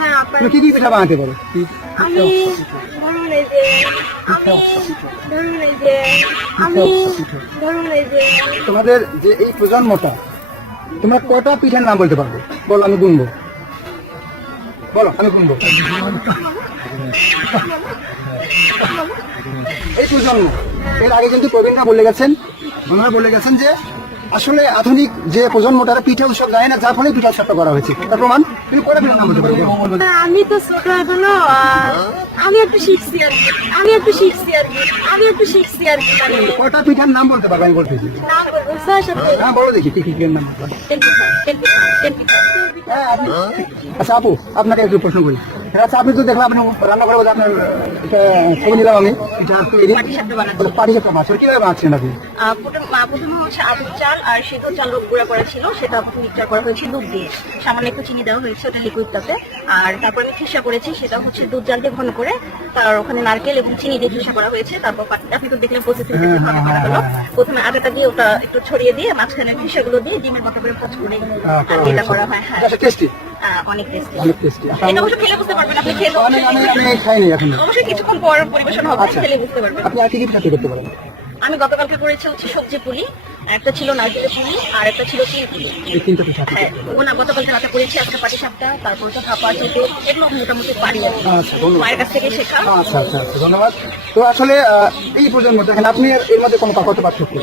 হ্যাঁ তুমি কি কি পিঠা বানাতে পারো? আমি ধরুন এই যে ধরুন এই যে ধরুন এই যে তোমাদের যে এই প্রজন্মটা, তোমরা কয়টা পিঠার নাম বলতে পারবে? বলো, আমি গুনবো। বলো, আমি গুনবো। এই প্রজন্ম, এর আগে কিন্তু প্রবীণরা বলে গেছেন, ওনারা বলে গেছেন যে আসলে আধুনিক যে প্রজন্মটা পিঠা উৎসব যায় না, যার ফলে পিঠা উৎসবটা করা হয়েছে। তার প্রমাণ, তুমি কয়টা পিঠার নাম বলতে পারবে? আমি তো ছোট এখনো, আমি একটু শিখছি আর কি, মানে কয়টা পিঠার নাম বলতে পারবে? আমি বলতেছি। নাম বলবো স্যার সাথে হ্যাঁ, বলো দেখি কি কি কি নাম বলতে পারবে। হ্যাঁ, আচ্ছা আপু, আপনাকে একটু প্রশ্ন করি। হ্যাঁ, আচ্ছা, আপনি তো দেখলাম আপনি রান্না করে বলতে আপনার এটা ছবি নিলাম আমি, এটা তৈরি পাটিসাপটা মাছ কিভাবে বানাচ্ছেন আপনি? প্রথমে হচ্ছে আতপ চাল আর সিদ্ধ চাল গুঁড়া করা ছিল, সেটা মিক্সচার করা হয়েছে দুধ দিয়ে, সামান্য একটু চিনি দেওয়া হয়েছে ওটা লিকুইডটাতে। আর তারপর আমি খিসা করেছি, সেটা হচ্ছে দুধ জাল দিয়ে ঘন করে তার ওখানে নারকেল এবং চিনি দিয়ে খিসা করা হয়েছে। তারপর আপনি তো দেখলেন প্রসেসিং করা হলো। প্রথমে আটাটা দিয়ে ওটা একটু ছড়িয়ে দিয়ে মাঝখানে খিসাগুলো দিয়ে ডিমের মতো করে পোচ করে এটা করা হয়। হ্যাঁ, টেস্টি, অনেক টেস্টি। অনেক টেস্টি। এটা অবশ্য খেলে বুঝতে পারবেন, আপনি খেলে আমি খাইনি এখন। অবশ্যই কিছুক্ষণ পর পরিবেশন হবে, আচ্ছা, খেলে বুঝতে পারবেন। আপনি আর কি কি পিঠা তৈরি করতে পারেন? আমি গতকালকে করেছি হচ্ছে সবজি পুলি, একটা ছিল নারকেলের পুলি, আর একটা ছিল তিল পুলি। এই তিনটা পিঠা। হ্যাঁ, ওগুলো গতকালকে রাতে করেছি। আজকে পাটিসাপটা, তারপর তো ভাপা চিতই, এগুলো মোটামুটি পারি আর কি। আচ্ছা, ধন্যবাদ। মায়ের কাছ থেকে শেখা। আচ্ছা আচ্ছা আচ্ছা, ধন্যবাদ। তো আসলে এই প্রজন্ম দেখেন, আপনি এর মধ্যে কোনো পার্থক্য